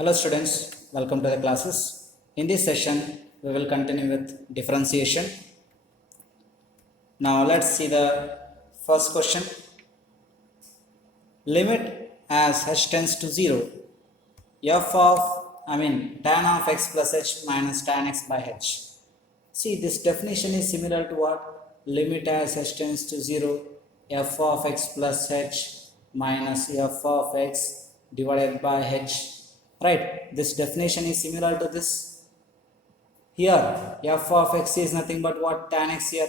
Hello students, welcome to the classes. In this session, we will continue with differentiation. Now let's see the first question. Limit as h tends to 0, tan of x plus h minus tan x by h. See, this definition is similar to what? Limit as h tends to 0, f of x plus h minus f of x divided by h. Right, this definition is similar to this. Here f of x is nothing but what? Tan x. Here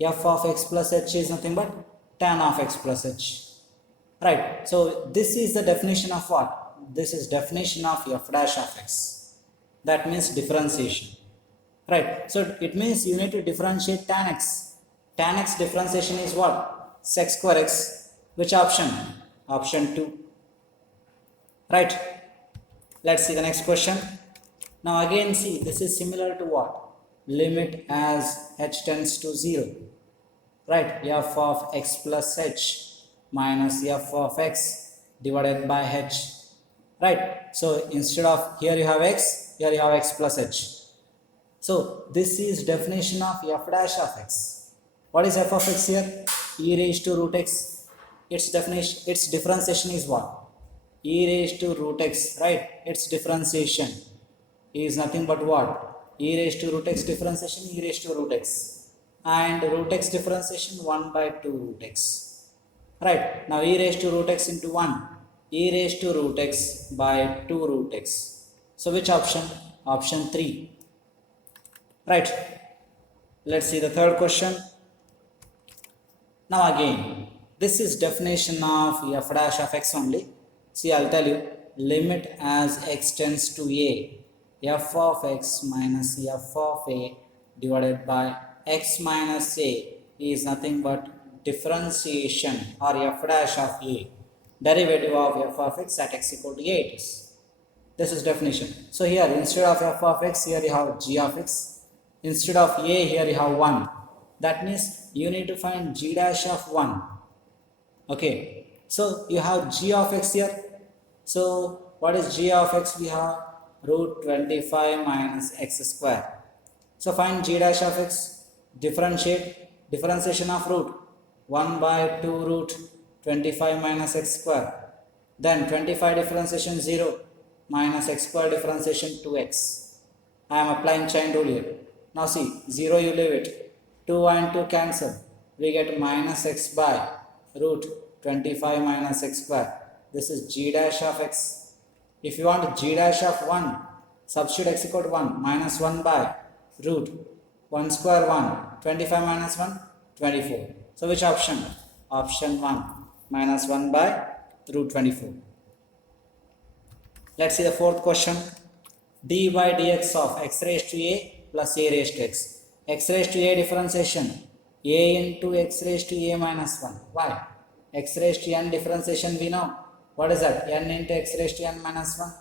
f of x plus h is nothing but tan of x plus h. Right, so this is the definition of what? This is definition of f dash of x. That means differentiation. Right, so it means you need to differentiate tan x. Tan x differentiation is what? Sec square x. Which option? Option 2. Right, let's see the next question. Now again, see, this is similar to what? Limit as h tends to 0. Right, f of x plus h minus f of x divided by h. Right, so instead of here you have x, here you have x plus h. So this is definition of f dash of x. What is f of x here? E raised to root x. Its definition, its differentiation is what? E raised to root x. Right, its differentiation is nothing but what? E raised to root x differentiation, e raised to root x, and root x differentiation 1 by 2 root x. Right, now e raised to root x into 1, e raised to root x by 2 root x. So which option? Option 3. Right, let's see the third question. Now again, this is definition of f dash of x only. See, I'll tell you, limit as x tends to a, f of x minus f of a divided by x minus a is nothing but differentiation or f dash of a, derivative of f of x at x equal to a it is. This is definition. So here instead of f of x, here you have g of x. Instead of a, here you have 1. That means you need to find g dash of 1. Okay, so you have g of x here. So what is g of x? We have root 25 minus x square. So find g dash of x. Differentiation of root 1 by 2 root 25 minus x square. Then 25 differentiation 0 minus x square differentiation 2x. I am applying chain rule here. Now see, 0 you leave it. 2 and 2 cancel. We get minus x by root 25 minus x square. This is g dash of x. If you want g dash of 1, substitute x equal to 1, minus 1 by root 1 square 1, 25 minus 1, 24. So which option? Option 1, minus 1 by root 24. Let's see the fourth question. d by dx of x raised to a plus a raised to x. X raised to a differentiation, a into x raised to a minus 1. Why? X raised to n differentiation we know. What is that? N into x raised to n minus 1.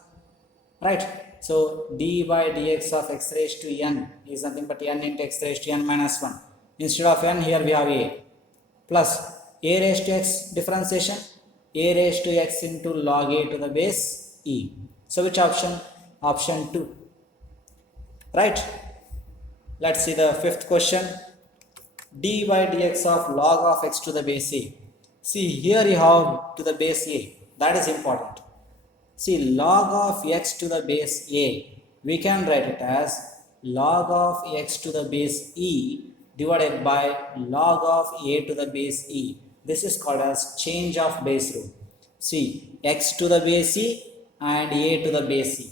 Right, so d by dx of x raised to n is nothing but n into x raised to n minus 1. Instead of n, here we have a plus a raised to x differentiation, a raised to x into log a to the base e. So which option? Option 2. Right, let's see the fifth question. d by dx of log of x to the base a. See, here you have to the base a. That is important. See, log of x to the base a, we can write it as log of x to the base e divided by log of a to the base e. This is called as change of base rule. See, x to the base e and a to the base e.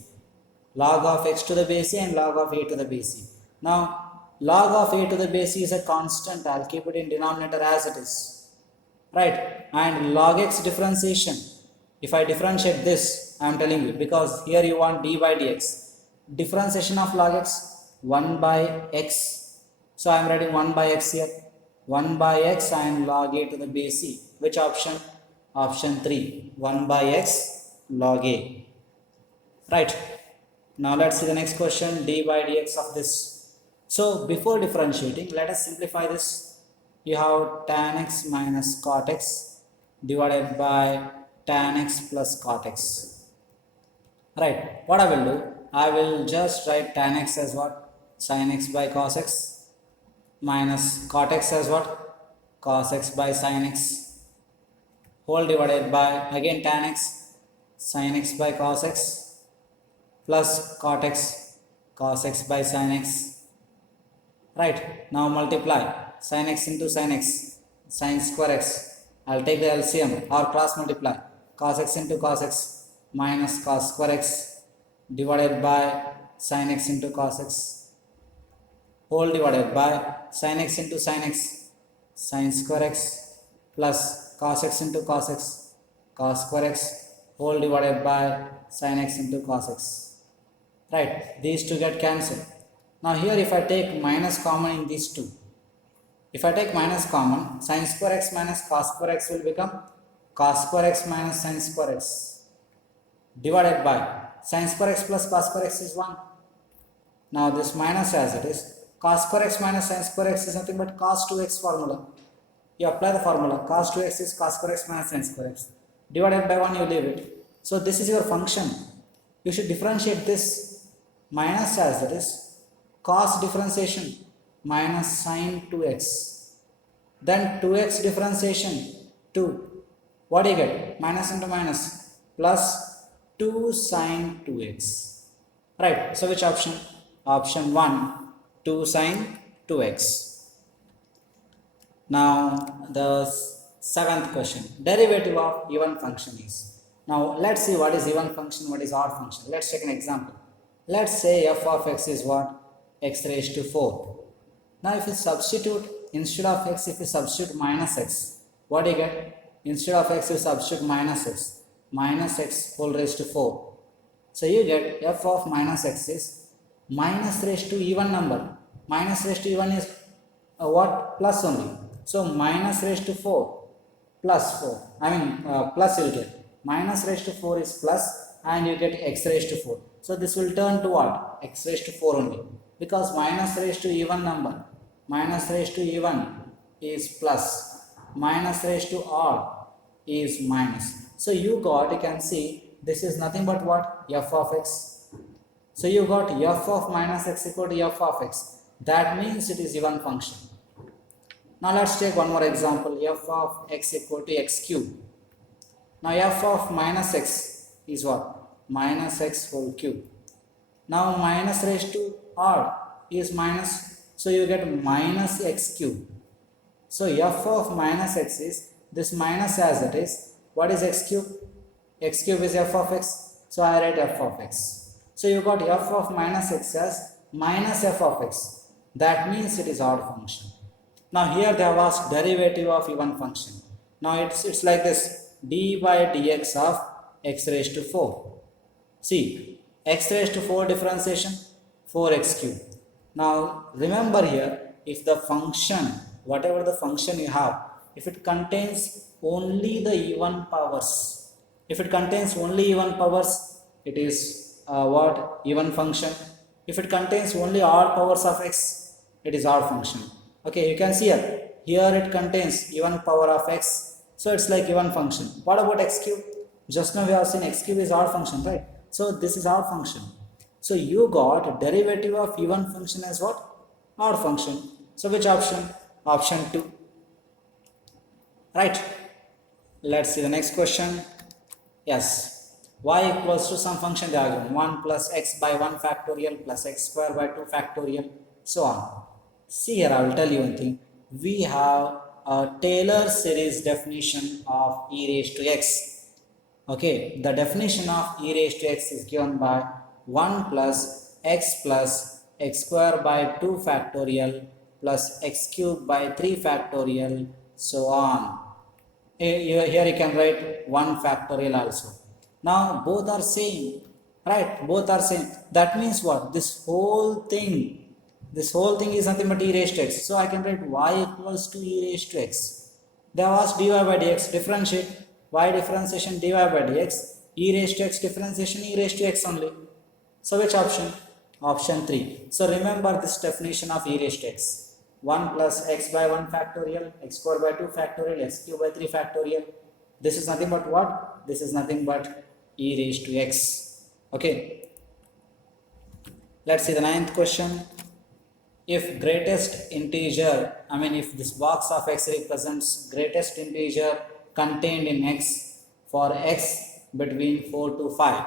Log of x to the base e and log of a to the base e. Now, log of a to the base e is a constant. I'll keep it in denominator as it is. Right, and log x differentiation, if I differentiate this, I am telling you, because here you want d by dx, differentiation of log x 1 by x. So I am writing 1 by x here, 1 by x and log a to the base e. Which option? Option 3, 1 by x log a. Right, now let's see the next question, d by dx of this. So before differentiating, let us simplify this. You have tan x minus cot x divided by tan x plus cot x. Right, what I will do, I will just write tan x as what? Sin x by cos x minus cot x as what? Cos x by sin x whole divided by again tan x sin x by cos x plus cot x cos x by sin x. Right, now multiply sin x into sin x, sin square x. I'll take the LCM or cross multiply cos x into cos x minus cos square x divided by sin x into cos x whole divided by sin x into sin x, sin square x plus cos x into cos x, cos square x whole divided by sin x into cos x. Right, these two get cancelled. Now here if I take minus common in these two, if I take minus common, sin square x minus cos square x will become cos square x minus sin square x divided by sin square x plus cos square x is 1. Now this minus as it is, cos square x minus sin square x is nothing but cos 2x formula. You apply the formula, cos 2x is cos square x minus sin square x. Divided by 1 you leave it. So this is your function. You should differentiate this minus as it is, cos differentiation minus sin 2x. Then 2x differentiation 2. What do you get? Minus into minus plus 2 sin 2x. Right, so which option? Option 1, 2 sin 2x. Now the seventh question, derivative of even function is. Now let's see what is even function, what is odd function. Let's take an example. Let's say f of x is what? X raised to 4. Now if you substitute, instead of x, if you substitute minus x, what do you get? Instead of x you substitute minus x whole raised to 4. So you get f of minus x is minus raised to even number. Minus raised to even is what? Plus only. So minus raised to 4 plus 4. Plus you will get. Minus raised to 4 is plus and you get x raised to 4. So this will turn to what? X raised to 4 only. Because minus raised to even number, minus raised to even is plus, minus raised to odd is minus. So you can see this is nothing but what? F of x. So you got f of minus x equal to f of x. That means it is even function. Now let's take one more example, f of x equal to x cube. Now f of minus x is what? Minus x whole cube. Now minus raised to odd is minus, so you get minus x cube. So f of minus x is this minus as it is. What is x cube? X cube is f of x, so I write f of x. So you got f of minus x as minus f of x. That means it is odd function. Now here they have asked derivative of even function. Now it's like this, d by dx of x raised to 4. See, x raised to 4 differentiation, 4x cube. Now remember here, if the function, whatever the function you have, if it contains only the even powers, if it contains only even powers, it is what? Even function. If it contains only odd powers of x, it is odd function. Okay, you can see here it contains even power of x, so it's like even function. What about x cube? Just now we have seen x cube is odd function, right? So this is odd function. So you got derivative of even function as what? Odd function. So which option? Option 2. Right. Let's see the next question. Yes. Y equals to some function diagram 1 plus x by 1 factorial plus x square by 2 factorial, so on. See here, I will tell you one thing. We have a Taylor series definition of e raised to x. Okay, the definition of e raised to x is given by 1 plus x square by 2 factorial plus x cube by 3 factorial, so on. Here you can write 1 factorial also. Now both are same, right? Both are same. That means what? This whole thing is nothing but e raised to x. So I can write y equals to e raised to x. They have asked dy by dx, differentiate. Y differentiation dy by dx, e raised to x differentiation e raised to x only. So which option? Option 3. So remember this definition of e raised to x. 1 plus x by 1 factorial, x square by 2 factorial, x cube by 3 factorial. This is nothing but what? This is nothing but e raised to x. Okay, let's see the ninth question. If greatest integer, if this box of x represents greatest integer contained in x for x between 4 to 5.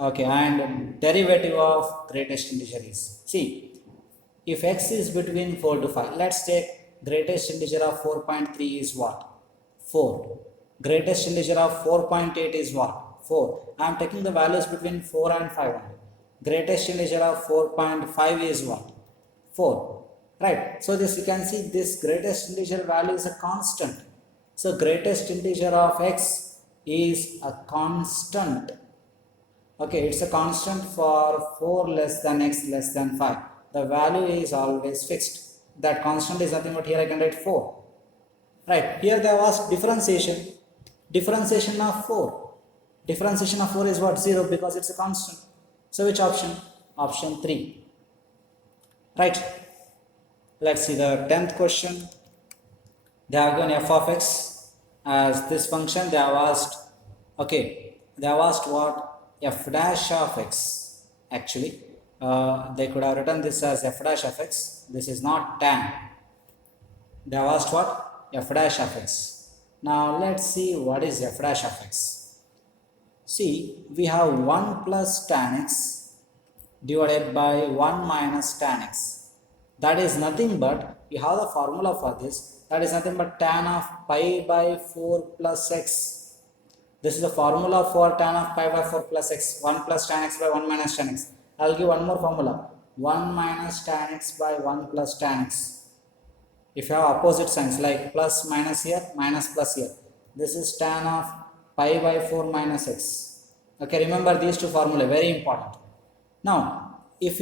Okay, and derivative of greatest integer is, see, if x is between 4 to 5, let's take greatest integer of 4.3 is what? 4. Greatest integer of 4.8 is what? 4. I am taking the values between 4 and 5 only. Greatest integer of 4.5 is what? 4. Right. So this you can see this greatest integer value is a constant. So greatest integer of x is a constant. Okay, it's a constant for 4 less than x less than 5. The value is always fixed. That constant is nothing but here I can write 4. Right, here there was differentiation. Differentiation of 4. Differentiation of 4 is what? 0, because it's a constant. So which option? Option 3. Right. Let's see the 10th question. They have given f of x as this function. They have asked, okay, they have asked what? F dash of x. Actually, they could have written this as f dash of x. This is not tan. They have asked what? F dash of x. Now let's see what is f dash of x. See, we have 1 plus tan x divided by 1 minus tan x. That is nothing but, you have the formula for this, that is nothing but tan of pi by 4 plus x. This is the formula for tan of pi by 4 plus x, 1 plus tan x by 1 minus tan x. I will give one more formula, 1 minus tan x by 1 plus tan x. If you have opposite signs like plus minus here, minus plus here, this is tan of pi by 4 minus x. Okay, remember these two formulae, very important. Now, if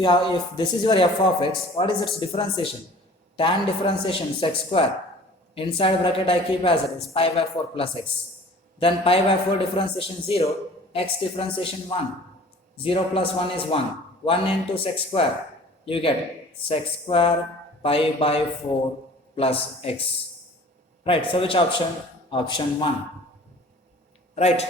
this is your f of x, what is its differentiation? Tan differentiation is x square. Inside bracket I keep as it is pi by 4 plus x. Then pi by 4 differentiation 0, x differentiation 1. 0 plus 1 is 1. 1 into sec square, you get sec square pi by 4 plus x. Right, so which option? Option 1. Right.